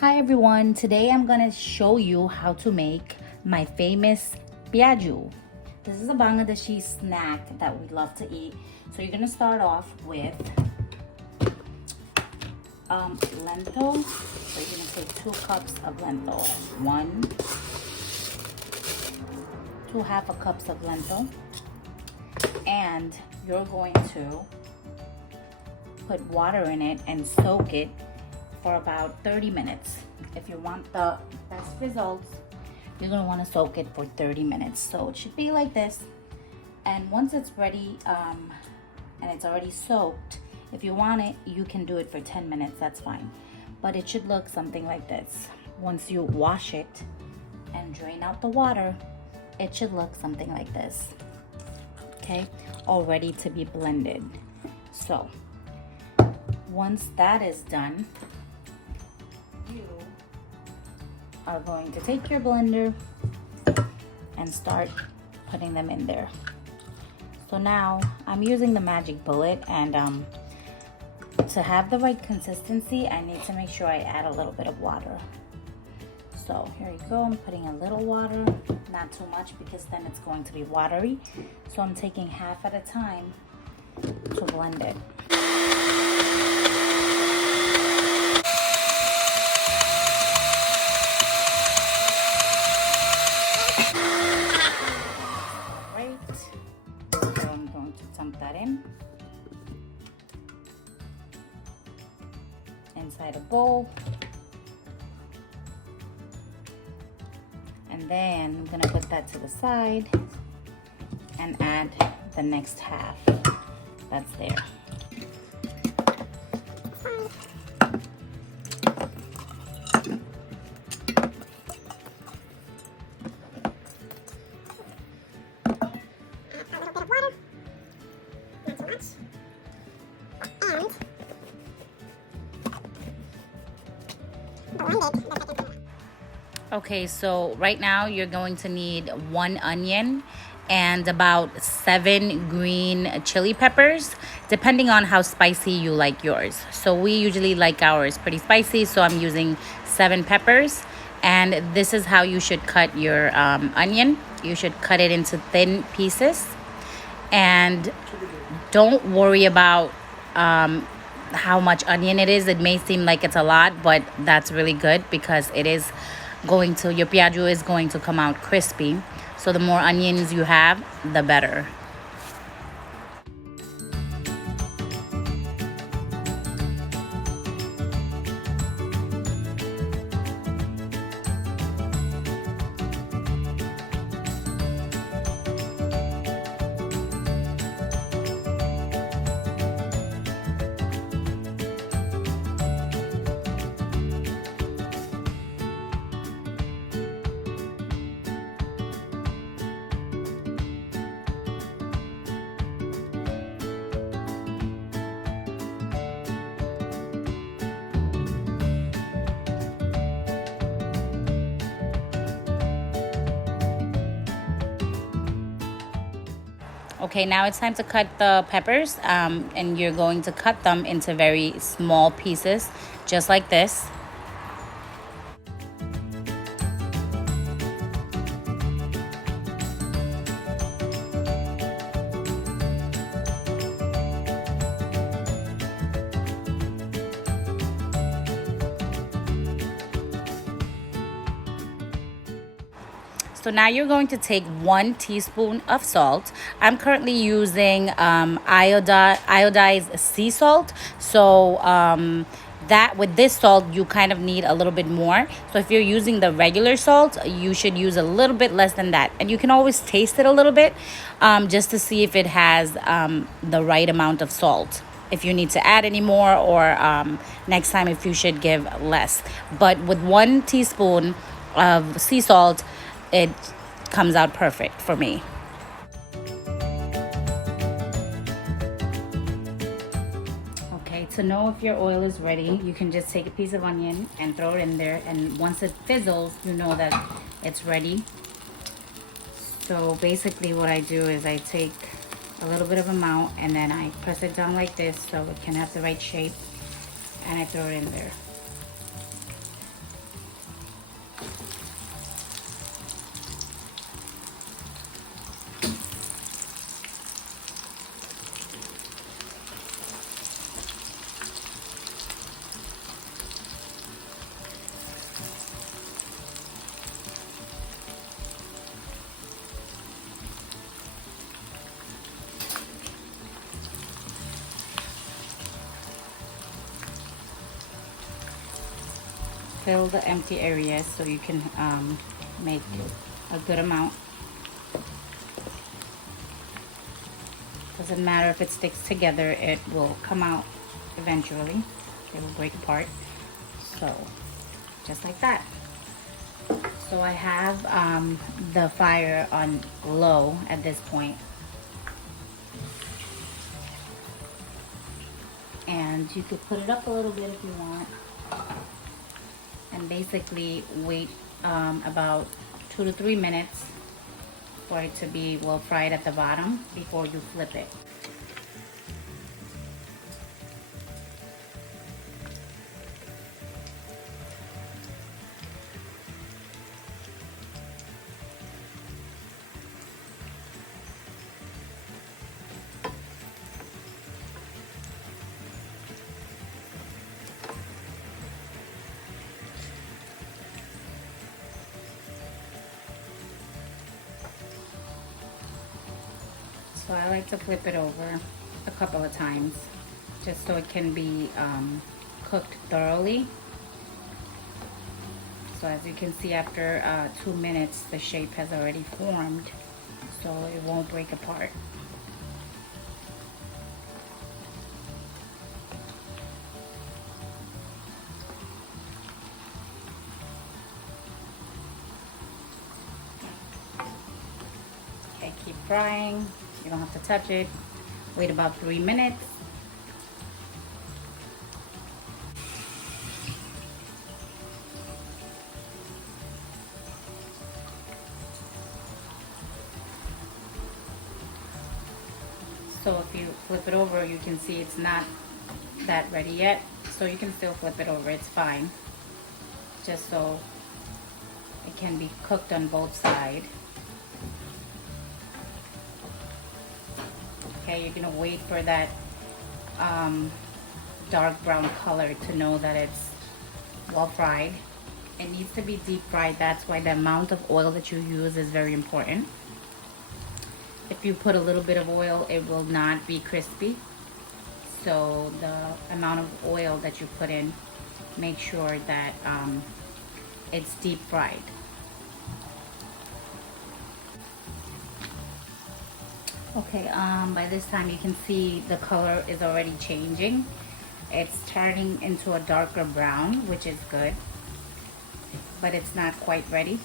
Hi everyone, today I'm gonna show you how to make my famous Piaju. This is a Bangladeshi snack that we love to eat. So you're gonna start off with lentil. So you're gonna take 2 cups of lentil. 2 half a cups of lentil. And you're going to put water in it and soak it for about 30 minutes. If you want the best results, you're gonna wanna soak it for 30 minutes. So it should be like this. And once it's ready and it's already soaked, if you want it, you can do it for 10 minutes, that's fine. But it should look something like this. Once you wash it and drain out the water, it should look something like this. Okay, all ready to be blended. So once that is done, you are going to take your blender and start putting them in there. So now I'm using the magic bullet, and to have the right consistency, I need to make sure I add a little bit of water. So here you go, I'm putting a little water, not too much because then it's going to be watery. So I'm taking half at a time to blend it. That in inside a bowl, and then I'm gonna put that to the side and add the next half that's there. Okay, so right now you're going to need 1 onion and about 7 green chili peppers, depending on how spicy you like yours. So we usually like ours pretty spicy, so I'm using 7 peppers. And this is how you should cut your onion. You should cut it into thin pieces. And don't worry about how much onion it is. It may seem like it's a lot, but that's really good because it is going to, your piaju is going to come out crispy. So the more onions you have, the better. Okay, now it's time to cut the peppers, and you're going to cut them into very small pieces, just like this. So now you're going to take 1 teaspoon of salt. I'm currently using iodized sea salt. So that with this salt, you kind of need a little bit more. So if you're using the regular salt, you should use a little bit less than that. And you can always taste it a little bit just to see if it has the right amount of salt, if you need to add any more, or next time if you should give less. But with 1 teaspoon of sea salt, it comes out perfect for me. Okay, to know if your oil is ready, you can just take a piece of onion and throw it in there, and once it fizzles, you know that it's ready. So basically what I do is I take a little bit of amount and then I press it down like this so it can have the right shape, and I throw it in there. fill the empty areas so you can make a good amount. Doesn't matter if it sticks together, it will come out eventually. It will break apart. So just like that. So I have the fire on low at this point. And you could put it up a little bit if you want. And basically wait about 2 to 3 minutes for it to be well fried at the bottom before you flip it. So I like to flip it over a couple of times just so it can be cooked thoroughly. So as you can see, after 2 minutes the shape has already formed, so it won't break apart. Okay, keep frying. You don't have to touch it. Wait about 3 minutes. So if you flip it over, you can see it's not that ready yet. So you can still flip it over, it's fine. Just so it can be cooked on both sides. Okay, you're gonna wait for that dark brown color to know that it's well fried. It needs to be deep fried. That's why the amount of oil that you use is very important. If you put a little bit of oil, it will not be crispy. So the amount of oil that you put in, make sure that it's deep fried. Okay, by this time you can see the color is already changing. It's turning into a darker brown, which is good, but it's not quite ready.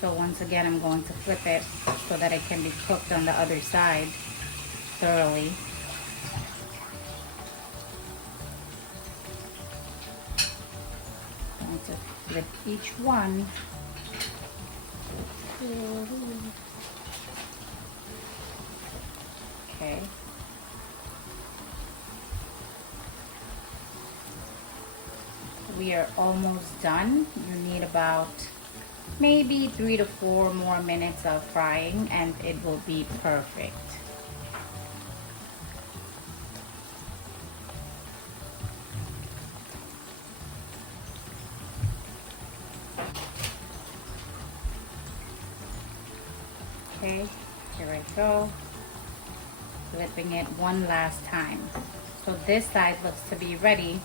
So once again, I'm going to flip it so that it can be cooked on the other side thoroughly. I'm going to flip each one. Okay. We are almost done. You need about maybe 3 to 4 more minutes of frying and it will be perfect. Okay, here I go. Flipping it one last time. So this side looks to be ready.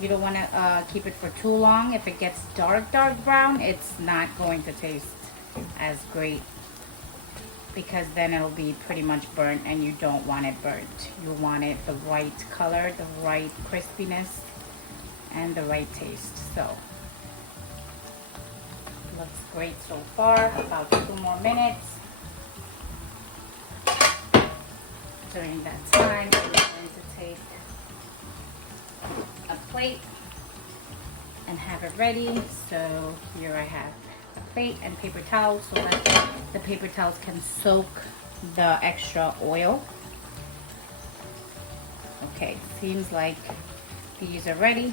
You don't want to keep it for too long. If it gets dark brown, it's not going to taste as great, because then it'll be pretty much burnt and you don't want it burnt. You want it the right color, the right crispiness, and the right taste. So looks great so far. About 2 more minutes. During that time, I'm going to take a plate and have it ready. So here I have a plate and paper towels so that the paper towels can soak the extra oil. Okay, seems like these are ready.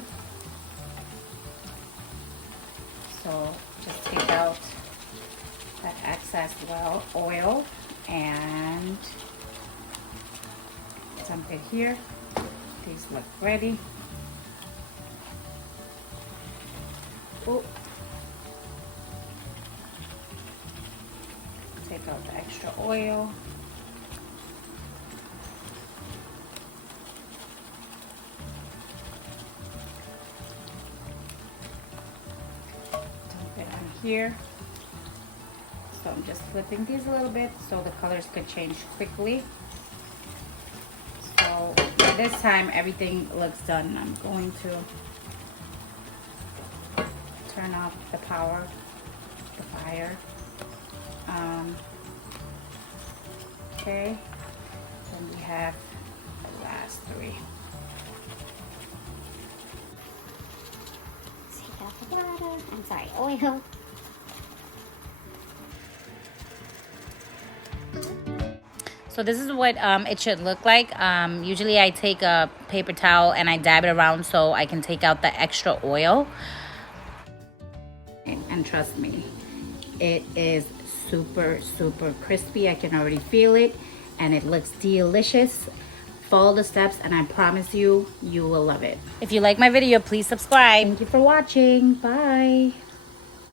So just take out that excess oil and dump it here. These look ready. Oh. Take out the extra oil. here. So I'm just flipping these a little bit so the colors could change quickly. So by this time everything looks done. I'm going to turn off the fire. Okay, then we have the last three. Take out the water. I'm sorry, oil. So this is what it should look like. Usually I take a paper towel and I dab it around so I can take out the extra oil. And trust me, it is super crispy. I can already feel it and it looks delicious. Follow the steps and I promise you, you will love it. If you like my video, please subscribe. Thank you for watching. Bye.